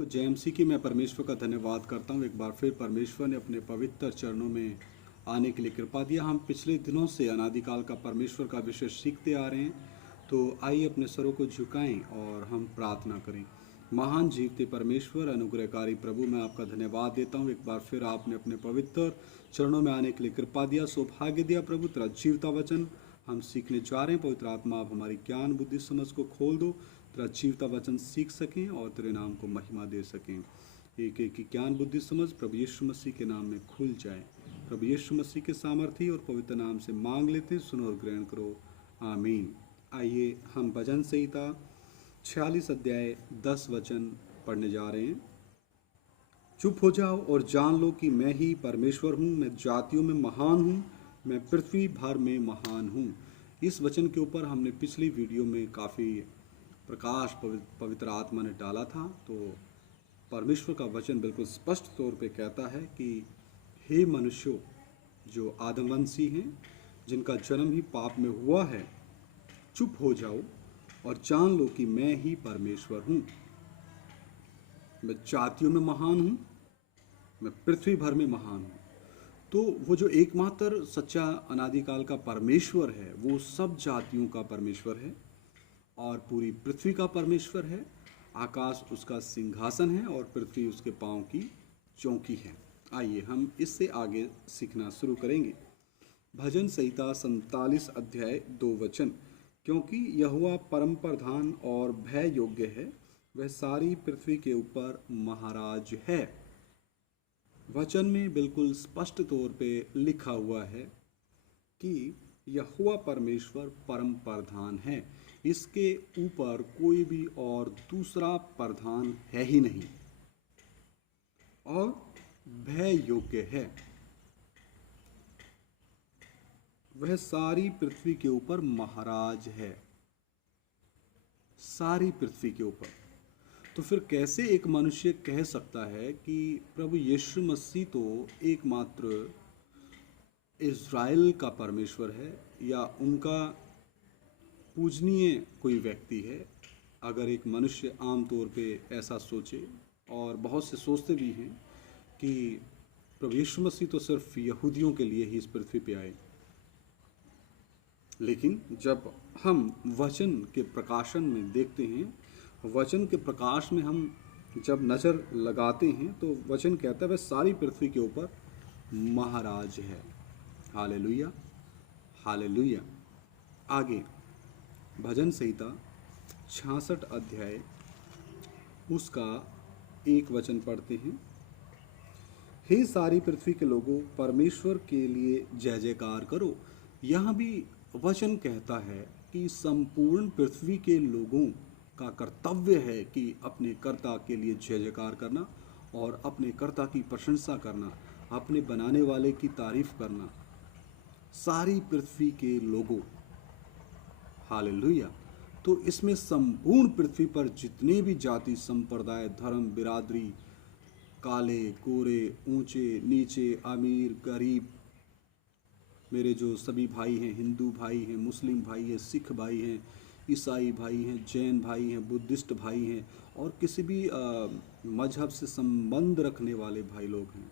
तो जेएमसी की मैं परमेश्वर का धन्यवाद करता हूँ। एक बार फिर परमेश्वर ने अपने पवित्र चरणों में आने के लिए कृपा दिया। हम पिछले दिनों से अनादिकाल का परमेश्वर का विषय सीखते आ रहे हैं। तो आइए अपने सरों को झुकाएं और हम प्रार्थना करें। महान जीवते परमेश्वर, अनुग्रहकारी प्रभु, मैं आपका धन्यवाद देता हूँ। एक बार फिर आपने अपने पवित्र चरणों में आने के लिए कृपा दिया, सौभाग्य दिया। प्रभु तेरा जीवता वचन हम सीखने जा रहे हैं। पवित्र आत्मा आप हमारी ज्ञान बुद्धि समझ को खोल दो, तेरा जीवता वचन सीख सकें और तेरे नाम को महिमा दे सकें। एक एक की ज्ञान बुद्धि समझ प्रभु यीशु मसीह के नाम में खुल जाए। प्रभु यीशु मसीह के सामर्थी और पवित्र नाम से मांग लेते हैं, सुनो और ग्रहण करो, आमीन। आइए हम भजन संहिता 46 अध्याय 10 वचन पढ़ने जा रहे हैं। चुप हो जाओ और जान लो कि मैं ही परमेश्वर हूँ। मैं जातियों में महान हूँ, मैं पृथ्वी भर में महान हूँ। इस वचन के ऊपर हमने पिछली वीडियो में काफ़ी प्रकाश पवित्र आत्मा ने डाला था। तो परमेश्वर का वचन बिल्कुल स्पष्ट तौर पे कहता है कि हे मनुष्यों जो आदमवंशी हैं, जिनका जन्म ही पाप में हुआ है, चुप हो जाओ और जान लो कि मैं ही परमेश्वर हूँ। मैं जातियों में महान हूँ, मैं पृथ्वी भर में महान हूँ। तो वो जो एकमात्र सच्चा अनादिकाल का परमेश्वर है, वो सब जातियों का परमेश्वर है और पूरी पृथ्वी का परमेश्वर है। आकाश उसका सिंहासन है और पृथ्वी उसके पांव की चौकी है। आइए हम इससे आगे सीखना शुरू करेंगे। भजन संहिता 47 अध्याय 2 वचन। क्योंकि यहोवा परम प्रधान और भय योग्य है, वह सारी पृथ्वी के ऊपर महाराज है। वचन में बिल्कुल स्पष्ट तौर पे लिखा हुआ है कि यहोवा परमेश्वर परम प्रधान है। इसके ऊपर कोई भी और दूसरा प्रधान है ही नहीं और भय योग्य है। वह सारी पृथ्वी के ऊपर महाराज है, सारी पृथ्वी के ऊपर। तो फिर कैसे एक मनुष्य कह सकता है कि प्रभु यीशु मसीह तो एकमात्र इज़राइल का परमेश्वर है या उनका पूजनीय कोई व्यक्ति है? अगर एक मनुष्य आम तौर पे ऐसा सोचे, और बहुत से सोचते भी हैं कि प्रभु यीशु मसीह तो सिर्फ यहूदियों के लिए ही इस पृथ्वी पे आए, लेकिन जब हम वचन के प्रकाशन में देखते हैं, वचन के प्रकाश में हम जब नज़र लगाते हैं, तो वचन कहता है वह सारी पृथ्वी के ऊपर महाराज है। Hallelujah, hallelujah. आगे भजन संहिता 66 अध्याय उसका 1 वचन पढ़ते हैं। हे सारी पृथ्वी के लोगों, परमेश्वर के लिए जय जयकार करो। यहाँ भी वचन कहता है कि संपूर्ण पृथ्वी के लोगों का कर्तव्य है कि अपने कर्ता के लिए जय जयकार करना और अपने कर्ता की प्रशंसा करना, अपने बनाने वाले की तारीफ करना। सारी पृथ्वी के लोगों, हालेलुया। तो इसमें संपूर्ण पृथ्वी पर जितने भी जाति, संप्रदाय, धर्म, बिरादरी, काले, गोरे, ऊंचे, नीचे, अमीर, गरीब, मेरे जो सभी भाई हैं, हिंदू भाई हैं, मुस्लिम भाई हैं, सिख भाई हैं, ईसाई भाई हैं, जैन भाई हैं, बुद्धिस्ट भाई हैं और किसी भी मजहब से संबंध रखने वाले भाई लोग हैं,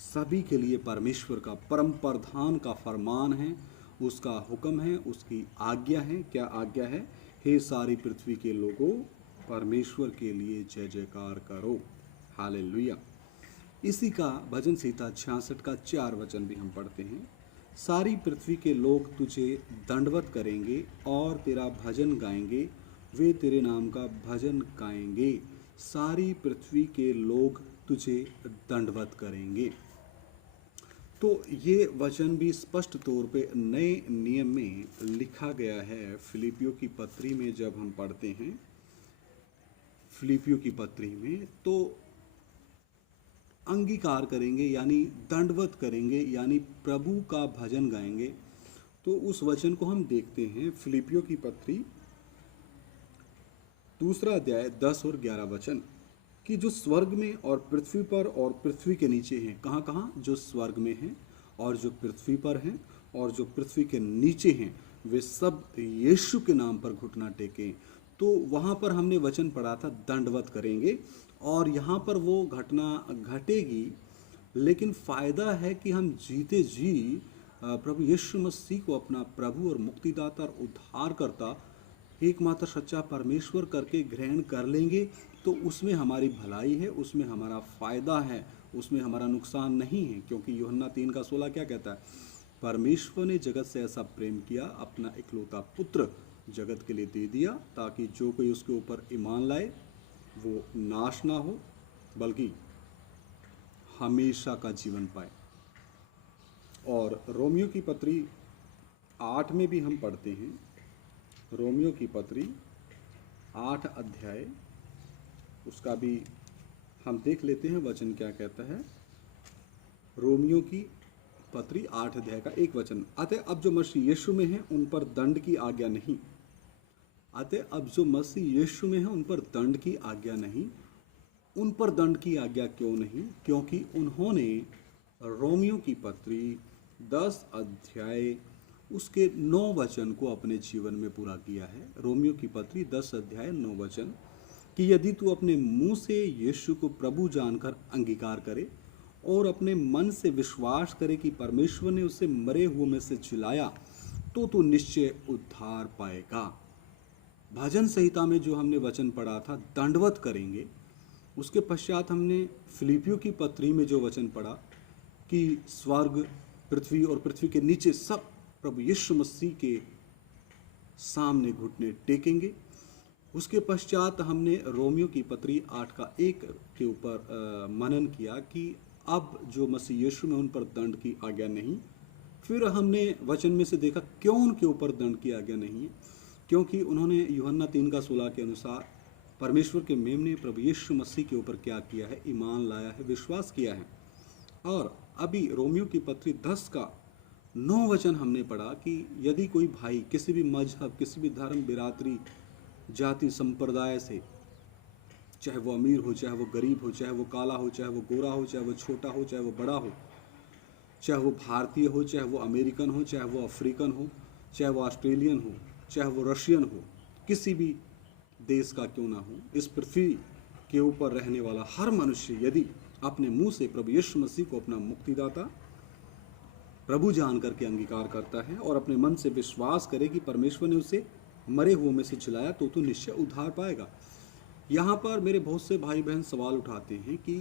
सभी के लिए परमेश्वर का परम प्रधान का फरमान है, उसका हुक्म है, उसकी आज्ञा है। क्या आज्ञा है? हे सारी पृथ्वी के लोगों, परमेश्वर के लिए जय जयकार करो। हालेलुया। इसी का भजन संहिता 66 का 4 वचन भी हम पढ़ते हैं। सारी पृथ्वी के लोग तुझे दंडवत करेंगे और तेरा भजन गाएंगे, वे तेरे नाम का भजन गाएंगे। सारी पृथ्वी के लोग तुझे दंडवत करेंगे। तो ये वचन भी स्पष्ट तौर पे नए नियम में लिखा गया है। फिलिपियों की पत्री में जब हम पढ़ते हैं, फिलिपियों की पत्री में, तो अंगीकार करेंगे यानी दंडवत करेंगे यानी प्रभु का भजन गाएंगे। तो उस वचन को हम देखते हैं फिलिपियों की पत्री 2 अध्याय 10 और 11 वचन कि जो स्वर्ग में और पृथ्वी पर और पृथ्वी के नीचे हैं। कहाँ कहाँ? जो स्वर्ग में हैं और जो पृथ्वी पर हैं और जो पृथ्वी के नीचे हैं, वे सब यीशु के नाम पर घुटना टेकें। तो वहाँ पर हमने वचन पढ़ा था दंडवत करेंगे और यहाँ पर वो घटना घटेगी, लेकिन फ़ायदा है कि हम जीते जी प्रभु यीशु मसीह को अपना प्रभु और मुक्तिदाता और उद्धारकर्ता एकमात्र सच्चा परमेश्वर करके ग्रहण कर लेंगे, तो उसमें हमारी भलाई है, उसमें हमारा फ़ायदा है, उसमें हमारा नुकसान नहीं है। क्योंकि यूहन्ना 3:16 क्या कहता है? परमेश्वर ने जगत से ऐसा प्रेम किया, अपना इकलौता पुत्र जगत के लिए दे दिया, ताकि जो कोई उसके ऊपर ईमान लाए वो नाश ना हो, बल्कि हमेशा का जीवन पाए। और रोमियो की पत्री 8 में भी हम पढ़ते हैं, रोमियो की पत्री 8 अध्याय, उसका भी हम देख लेते हैं वचन क्या कहता है। रोमियो की पत्री 8 अध्याय का 1 वचन, अतः अब जो मसीह यीशु में है उन पर दंड की आज्ञा नहीं। अतः अब जो मसीह यीशु में है उन पर दंड की आज्ञा नहीं। उन पर दंड की आज्ञा क्यों नहीं? क्योंकि उन्होंने रोमियो की पत्री 10 अध्याय उसके 9 वचन को अपने जीवन में पूरा किया है। रोमियो की पत्री 10 अध्याय 9 वचन कि यदि तू अपने मुंह से यीशु को प्रभु जानकर अंगीकार करे और अपने मन से विश्वास करे कि परमेश्वर ने उसे मरे हुए में से जिलाया, तो तू निश्चय उद्धार पाएगा। भजन संहिता में जो हमने वचन पढ़ा था, दंडवत करेंगे, उसके पश्चात हमने फिलिपियों की पत्री में जो वचन पढ़ा कि स्वर्ग, पृथ्वी और पृथ्वी के नीचे सब प्रभु यीशु मसीह के सामने घुटने टेकेंगे। उसके पश्चात हमने रोमियो की पत्री 8 का 1 के ऊपर मनन किया कि अब जो मसीह यीशु में उन पर दंड की आज्ञा नहीं। फिर हमने वचन में से देखा क्यों उनके ऊपर दंड की आज्ञा नहीं है, क्योंकि उन्होंने यूहन्ना 3:16 के अनुसार परमेश्वर के मेमने प्रभु यीशु मसीह के ऊपर क्या किया है? ईमान लाया है, विश्वास किया है। और अभी रोमियो की पत्री 10 का 9 वचन हमने पढ़ा कि यदि कोई भाई किसी भी मजहब, किसी भी धर्म, बिरादरी, जाति, संप्रदाय से, चाहे वो अमीर हो, चाहे वो गरीब हो, चाहे वो काला हो, चाहे वो गोरा हो, चाहे वो छोटा हो, चाहे वो बड़ा हो, चाहे वो भारतीय हो, चाहे वो अमेरिकन हो, चाहे वो अफ्रीकन हो, चाहे वो ऑस्ट्रेलियन हो, चाहे वो रशियन हो, किसी भी देश का क्यों ना हो, इस पृथ्वी के ऊपर रहने वाला हर मनुष्य यदि अपने मुंह से प्रभु यीशु मसीह को अपना मुक्तिदाता प्रभु जान करके अंगीकार करता है और अपने मन से विश्वास करे कि परमेश्वर ने उसे मरे हुए में से जिलाया, तो निश्चय उद्धार पाएगा। यहाँ पर मेरे बहुत से भाई बहन सवाल उठाते हैं कि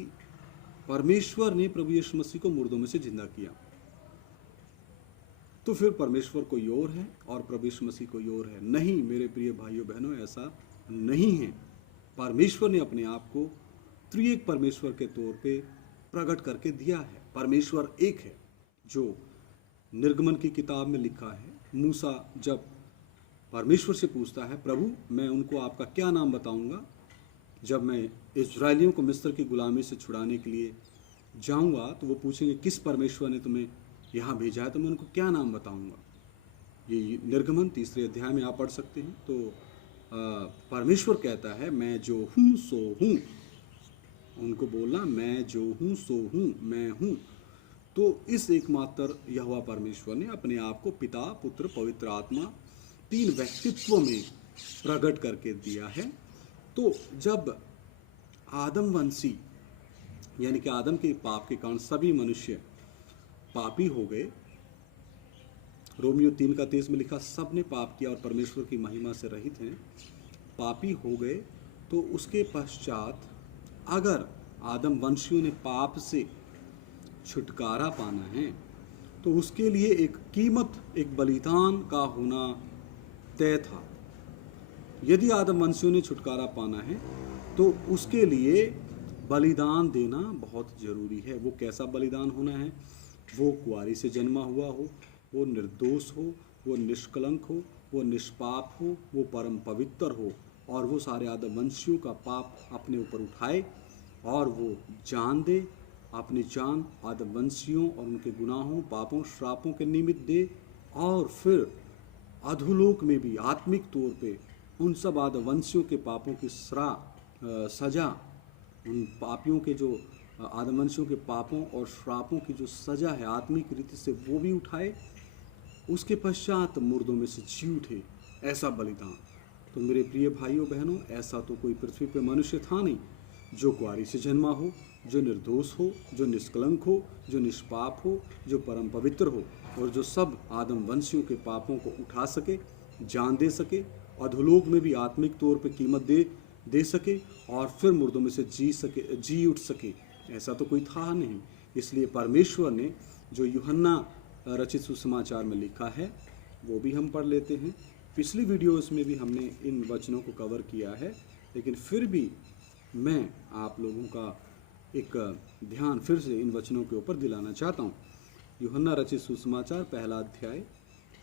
परमेश्वर ने प्रभु यीशु मसीह को मुर्दों में से जिंदा किया, तो फिर परमेश्वर कोई और है और प्रभु यीशु मसीह कोई और है। नहीं मेरे प्रिय भाइयों बहनों, ऐसा नहीं है। परमेश्वर ने अपने आप को त्रिएक परमेश्वर के तौर पे प्रकट करके दिया है। परमेश्वर एक है, जो निर्गमन की किताब में लिखा है। मूसा जब परमेश्वर से पूछता है, प्रभु मैं उनको आपका क्या नाम बताऊंगा, जब मैं इजरायलियों को मिस्र की गुलामी से छुड़ाने के लिए जाऊंगा, तो वो पूछेंगे किस परमेश्वर ने तुम्हें यहाँ भेजा है, तो मैं उनको क्या नाम बताऊंगा। ये निर्गमन 3 अध्याय में आप पढ़ सकते हैं। तो परमेश्वर कहता है मैं जो हूँ सो हूँ, उनको बोलना मैं जो हूँ सो हूँ, मैं हूँ। तो इस एकमात्र यहोवा परमेश्वर ने अपने आप को पिता, पुत्र, पवित्र आत्मा 3 व्यक्तित्व में प्रकट करके दिया है। तो जब आदम वंशी यानी कि आदम के पाप के कारण सभी मनुष्य पापी हो गए, रोमियो 3:23 में लिखा सब ने पाप किया और परमेश्वर की महिमा से रहित हैं, पापी हो गए। तो उसके पश्चात अगर आदम वंशियों ने पाप से छुटकारा पाना है, तो उसके लिए एक कीमत, एक बलिदान का होना तय था। यदि आदम वंशियों ने छुटकारा पाना है तो उसके लिए बलिदान देना बहुत ज़रूरी है। वो कैसा बलिदान होना है? वो कुंवारी से जन्मा हुआ हो, वो निर्दोष हो, वो निष्कलंक हो, वो निष्पाप हो, वो परम पवित्र हो, और वो सारे आदम वंशियों का पाप अपने ऊपर उठाए और वो जान दे, अपनी जान आदम वंशियों और उनके गुनाहों, पापों, श्रापों के निमित्त दे, और फिर अधोलोक में भी आत्मिक तौर पे उन सब आदम वंशियों के पापों की सजा, उन पापियों के जो आदम वंशियों के पापों और श्रापों की जो सजा है आत्मिक रीति से, वो भी उठाए। उसके पश्चात मुर्दों में से जी उठे, ऐसा बलिदान। तो मेरे प्रिय भाइयों बहनों, ऐसा तो कोई पृथ्वी पे मनुष्य था नहीं जो कुआरी से जन्मा हो, जो निर्दोष हो, जो निष्कलंक हो, जो निष्पाप हो, जो परम पवित्र हो और जो सब आदम वंशियों के पापों को उठा सके, जान दे सके, अधोलोक में भी आत्मिक तौर पर कीमत दे सके और फिर मुर्दों में से जी उठ सके, ऐसा तो कोई था नहीं। इसलिए परमेश्वर ने जो यूहन्ना रचित सुसमाचार में लिखा है वो भी हम पढ़ लेते हैं। पिछली वीडियोस में भी हमने इन वचनों को कवर किया है, लेकिन फिर भी मैं आप लोगों का एक ध्यान फिर से इन वचनों के ऊपर दिलाना चाहता हूँ। यूहन्ना रचित सुसमाचार पहला अध्याय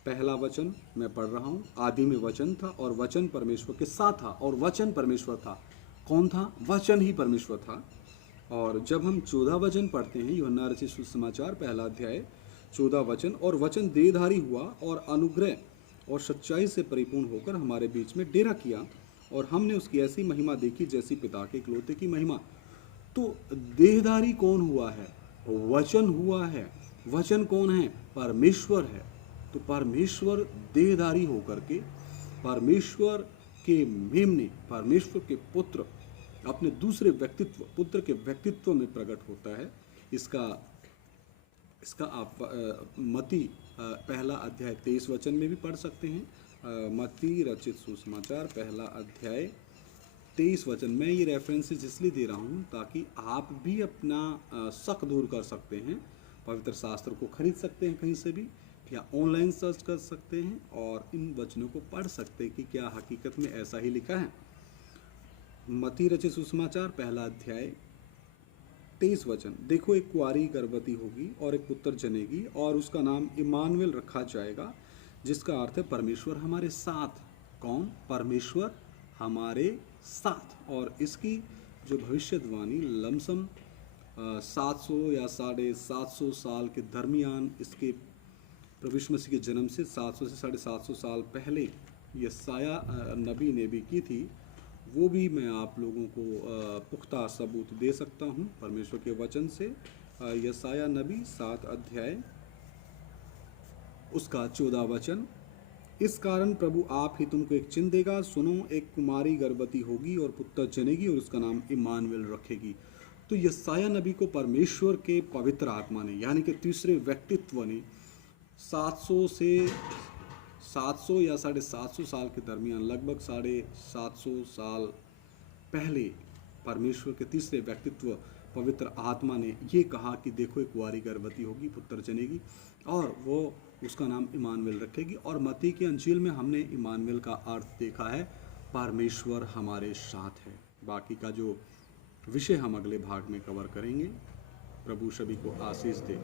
पहला वचन मैं पढ़ रहा हूँ। आदि में वचन था और वचन परमेश्वर के साथ था और वचन परमेश्वर था। कौन था? वचन ही परमेश्वर था। और जब हम 14 वचन पढ़ते हैं, यूहन्ना रचित सुसमाचार पहला अध्याय 14 वचन, और वचन देहधारी हुआ और अनुग्रह और सच्चाई से परिपूर्ण होकर हमारे बीच में डेरा किया और हमने उसकी ऐसी महिमा देखी जैसी पिता के इकलौते की महिमा। तो देहधारी कौन हुआ है? वचन हुआ है। वचन कौन है? परमेश्वर है। तो परमेश्वर देहधारी होकर के परमेश्वर के मेमने, परमेश्वर के पुत्र अपने दूसरे व्यक्तित्व, पुत्र के व्यक्तित्व में प्रकट होता है। इसका आप मती पहला अध्याय 23 वचन में भी पढ़ सकते हैं। मती रचित सुसमाचार पहला अध्याय 23 वचन। मैं ये रेफरेंसेस इसलिए दे रहा हूँ ताकि आप भी अपना शक दूर कर सकते हैं। पवित्र शास्त्र को खरीद सकते हैं कहीं से भी या ऑनलाइन सर्च कर सकते हैं और इन वचनों को पढ़ सकते हैं कि क्या हकीकत में ऐसा ही लिखा है। मती रचित सुसमाचार पहला अध्याय 23 वचन। देखो, एक कुआरी गर्भवती होगी और एक पुत्र जनेगी और उसका नाम इमानुएल रखा जाएगा, जिसका अर्थ है परमेश्वर हमारे साथ। कौन? परमेश्वर हमारे साथ। और इसकी जो भविष्यवाणी लमसम 700 या 750 साल के दरमियान, इसके प्रभु यीशु मसीह के जन्म से 700 से 750 साल पहले यशाया नबी ने भी की थी, वो भी मैं आप लोगों को पुख्ता सबूत दे सकता हूँ परमेश्वर के वचन से। यशाया नबी 7 अध्याय उसका 14 वचन। इस कारण प्रभु आप ही तुमको एक चिन्ह देगा, सुनो, एक कुमारी गर्भवती होगी और पुत्र जनेगी और उसका नाम इमानुएल रखेगी। तो यशाया नबी को परमेश्वर के पवित्र आत्मा ने, यानी कि तीसरे व्यक्तित्व ने 700 या 750 साल के दरमियान, लगभग 750 साल पहले परमेश्वर के तीसरे व्यक्तित्व पवित्र आत्मा ने ये कहा कि देखो, एक कुंवारी गर्भवती होगी, पुत्र जनेगी और वो उसका नाम इमानुएल रखेगी। और मत्ती की अंजील में हमने इमानुएल का अर्थ देखा है, परमेश्वर हमारे साथ है। बाकी का जो विषय हम अगले भाग में कवर करेंगे। प्रभु सभी को आशीष दे।